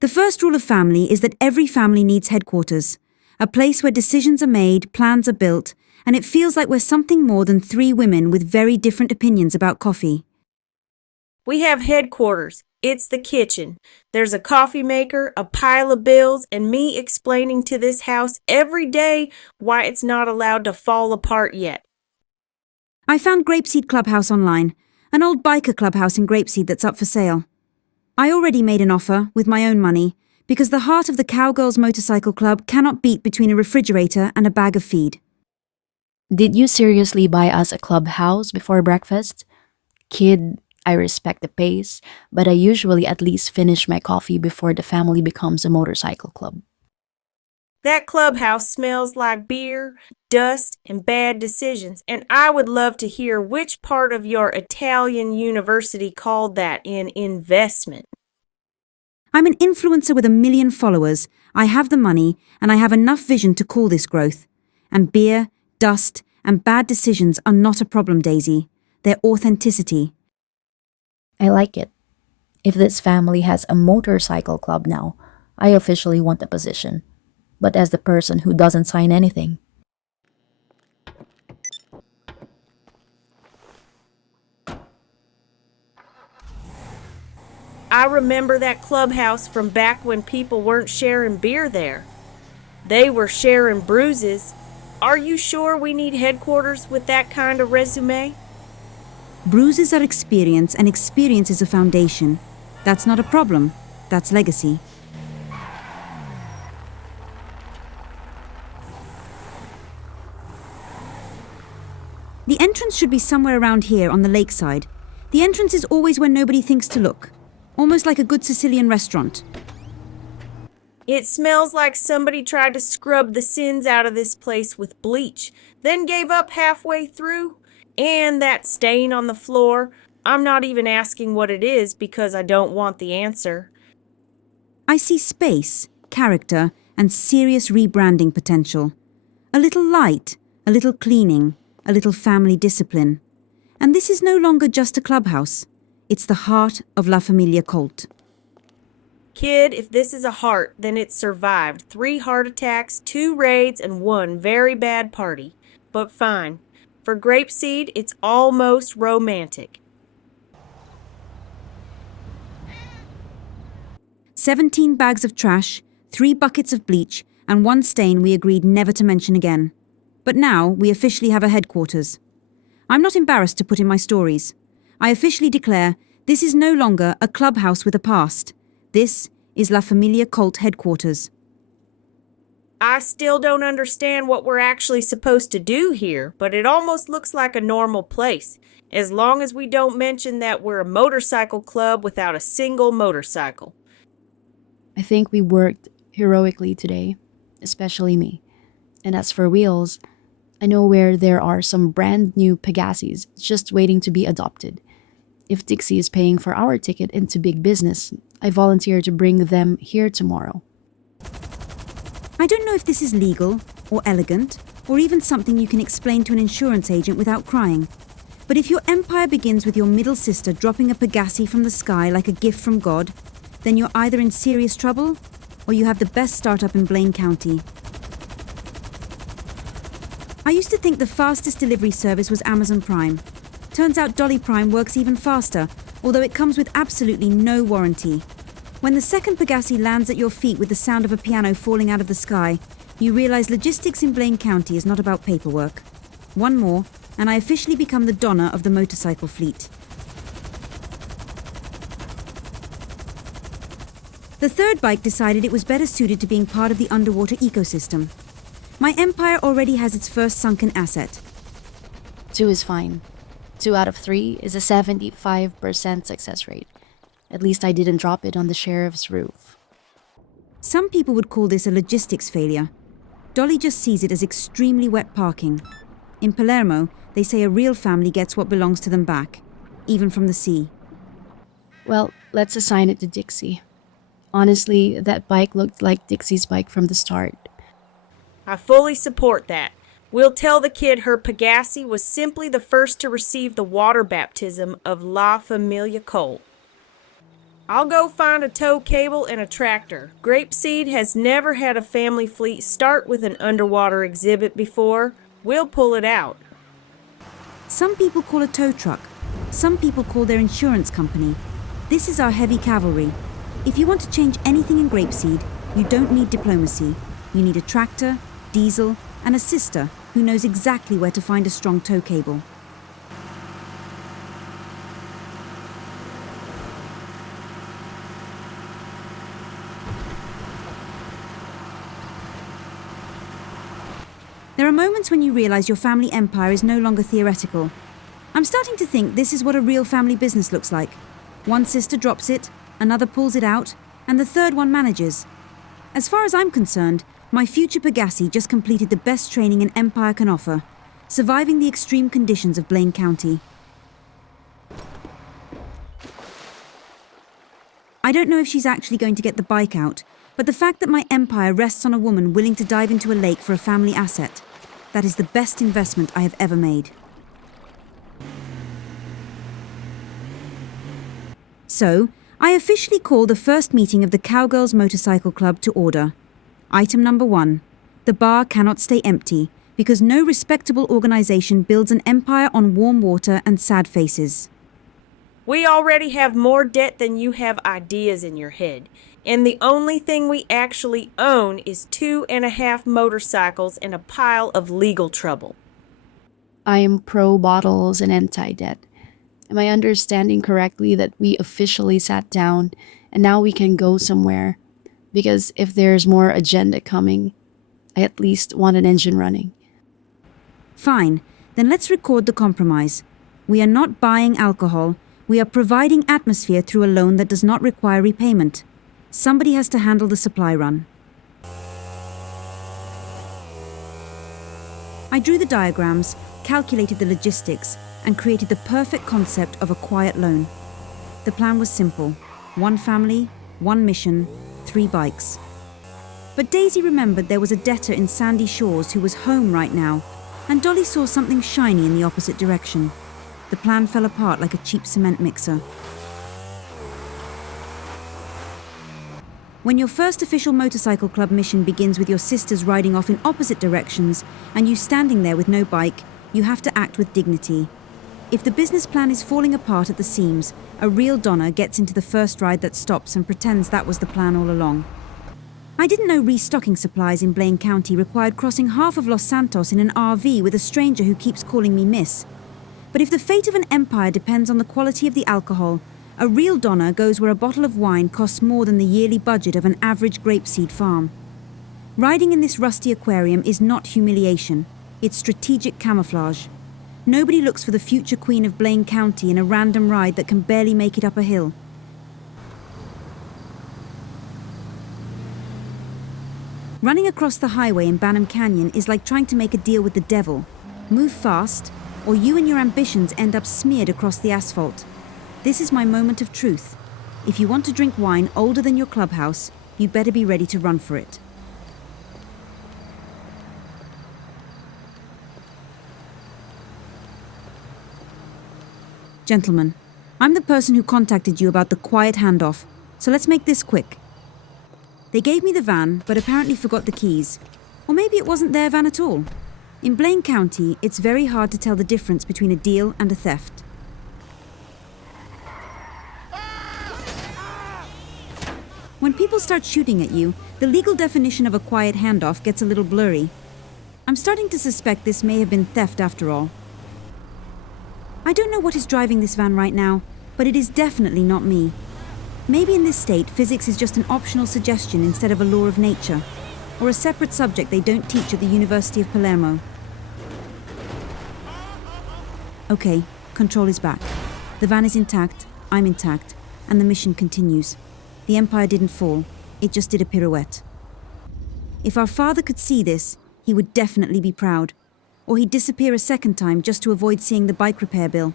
The first rule of family is that every family needs headquarters, a place where decisions are made, plans are built, and it feels like we're something more than three women with very different opinions about coffee. We have headquarters. It's the kitchen. There's a coffee maker, a pile of bills, and me explaining to this house every day why it's not allowed to fall apart yet. I found Grapeseed Clubhouse online, an old biker clubhouse in Grapeseed that's up for sale. I already made an offer, with my own money, because the heart of the Cowgirls Motorcycle Club cannot beat between a refrigerator and a bag of feed. Did you seriously buy us a clubhouse before breakfast? Kid, I respect the pace, but I usually at least finish my coffee before the family becomes a motorcycle club. That clubhouse smells like beer, dust, and bad decisions, and I would love to hear which part of your Italian university called that an investment. I'm an influencer with 1 million followers, I have the money, and I have enough vision to call this growth. And beer, dust, and bad decisions are not a problem, Daisy. They're authenticity. I like it. If this family has a motorcycle club now, I officially want the position. But as the person who doesn't sign anything. I remember that clubhouse from back when people weren't sharing beer there. They were sharing bruises. Are you sure we need headquarters with that kind of resume? Bruises are experience, and experience is a foundation. That's not a problem. That's legacy. The entrance should be somewhere around here on the lakeside. The entrance is always where nobody thinks to look. Almost like a good Sicilian restaurant. It smells like somebody tried to scrub the sins out of this place with bleach, then gave up halfway through. And that stain on the floor, I'm not even asking what it is because I don't want the answer. I see space, character, and serious rebranding potential. A little light, a little cleaning, a little family discipline. And this is no longer just a clubhouse. It's the heart of La Familia cult. Kid, if this is a heart, then it survived 3 heart attacks, 2 raids, and 1 very bad party. But fine. For Grapeseed, it's almost romantic. 17 bags of trash, 3 buckets of bleach, and 1 stain we agreed never to mention again. But now we officially have a headquarters. I'm not embarrassed to put in my stories. I officially declare this is no longer a clubhouse with a past. This is La Familia cult headquarters. I still don't understand what we're actually supposed to do here, but it almost looks like a normal place, as long as we don't mention that we're a motorcycle club without a single motorcycle. I think we worked heroically today, especially me. And as for wheels, I know where there are some brand new Pegasis just waiting to be adopted. If Dixie is paying for our ticket into big business, I volunteer to bring them here tomorrow. I don't know if this is legal, or elegant, or even something you can explain to an insurance agent without crying. But if your empire begins with your middle sister dropping a Pegasi from the sky like a gift from God, then you're either in serious trouble, or you have the best startup in Blaine County. I used to think the fastest delivery service was Amazon Prime. Turns out Dolly Prime works even faster, although it comes with absolutely no warranty. When the second Pegasi lands at your feet with the sound of a piano falling out of the sky, you realize logistics in Blaine County is not about paperwork. One more, and I officially become the Donna of the motorcycle fleet. The third bike decided it was better suited to being part of the underwater ecosystem. My empire already has its first sunken asset. 2 is fine. 2 out of 3 is a 75% success rate. At least I didn't drop it on the sheriff's roof. Some people would call this a logistics failure. Dolly just sees it as extremely wet parking. In Palermo, they say a real family gets what belongs to them back, even from the sea. Well, let's assign it to Dixie. Honestly, that bike looked like Dixie's bike from the start. I fully support that. We'll tell the kid her Pegasi was simply the first to receive the water baptism of La Familia cult. I'll go find a tow cable and a tractor. Grapeseed has never had a family fleet start with an underwater exhibit before. We'll pull it out. Some people call a tow truck. Some people call their insurance company. This is our heavy cavalry. If you want to change anything in Grapeseed, you don't need diplomacy. You need a tractor, diesel, and a sister who knows exactly where to find a strong tow cable. There are moments when you realize your family empire is no longer theoretical. I'm starting to think this is what a real family business looks like. One sister drops it, another pulls it out, and the third one manages. As far as I'm concerned, my future Pegassi just completed the best training an empire can offer, surviving the extreme conditions of Blaine County. I don't know if she's actually going to get the bike out, but the fact that my empire rests on a woman willing to dive into a lake for a family asset, that is the best investment I have ever made. So, I officially call the first meeting of the Cowgirls Motorcycle Club to order. Item number 1. The bar cannot stay empty, because no respectable organization builds an empire on warm water and sad faces. We already have more debt than you have ideas in your head. And the only thing we actually own is 2.5 motorcycles and a pile of legal trouble. I am pro bottles and anti-debt. Am I understanding correctly that we officially sat down and now we can go somewhere? Because if there's more agenda coming, I at least want an engine running. Fine, then let's record the compromise. We are not buying alcohol. We are providing atmosphere through a loan that does not require repayment. Somebody has to handle the supply run. I drew the diagrams, calculated the logistics, and created the perfect concept of a quiet loan. The plan was simple. 1 family, 1 mission, 3 bikes. But Daisy remembered there was a debtor in Sandy Shores who was home right now, and Dolly saw something shiny in the opposite direction. The plan fell apart like a cheap cement mixer. When your first official motorcycle club mission begins with your sisters riding off in opposite directions and you standing there with no bike, you have to act with dignity. If the business plan is falling apart at the seams, a real Donna gets into the first ride that stops and pretends that was the plan all along. I didn't know restocking supplies in Blaine County required crossing half of Los Santos in an RV with a stranger who keeps calling me miss. But if the fate of an empire depends on the quality of the alcohol, a real Donna goes where a bottle of wine costs more than the yearly budget of an average grapeseed farm. Riding in this rusty aquarium is not humiliation, it's strategic camouflage. Nobody looks for the future queen of Blaine County in a random ride that can barely make it up a hill. Running across the highway in Banham Canyon is like trying to make a deal with the devil. Move fast, or you and your ambitions end up smeared across the asphalt. This is my moment of truth. If you want to drink wine older than your clubhouse, you better be ready to run for it. Gentlemen, I'm the person who contacted you about the quiet handoff, so let's make this quick. They gave me the van, but apparently forgot the keys. Or maybe it wasn't their van at all. In Blaine County, it's very hard to tell the difference between a deal and a theft. When people start shooting at you, the legal definition of a quiet handoff gets a little blurry. I'm starting to suspect this may have been theft after all. I don't know what is driving this van right now, but it is definitely not me. Maybe in this state, physics is just an optional suggestion instead of a law of nature, or a separate subject they don't teach at the University of Palermo. Okay, control is back. The van is intact, I'm intact, and the mission continues. The Empire didn't fall, it just did a pirouette. If our father could see this, he would definitely be proud. Or he'd disappear a second time just to avoid seeing the bike repair bill.